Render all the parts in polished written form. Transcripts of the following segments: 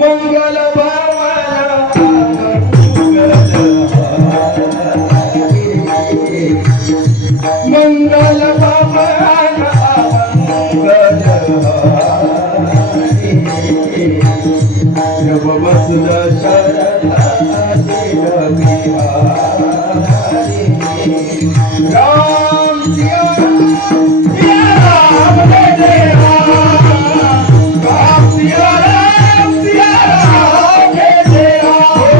मंगल भावना मंगल मंगल भावना मंगल जब बसल शरणार्थी बिहारी राम सिया राम जय जय राम सिया राम जय जय राम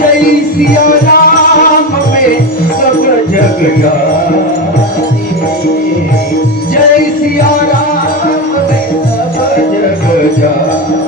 जय सिया राम में सब जग जानी जय सिया राम में सब जग जानी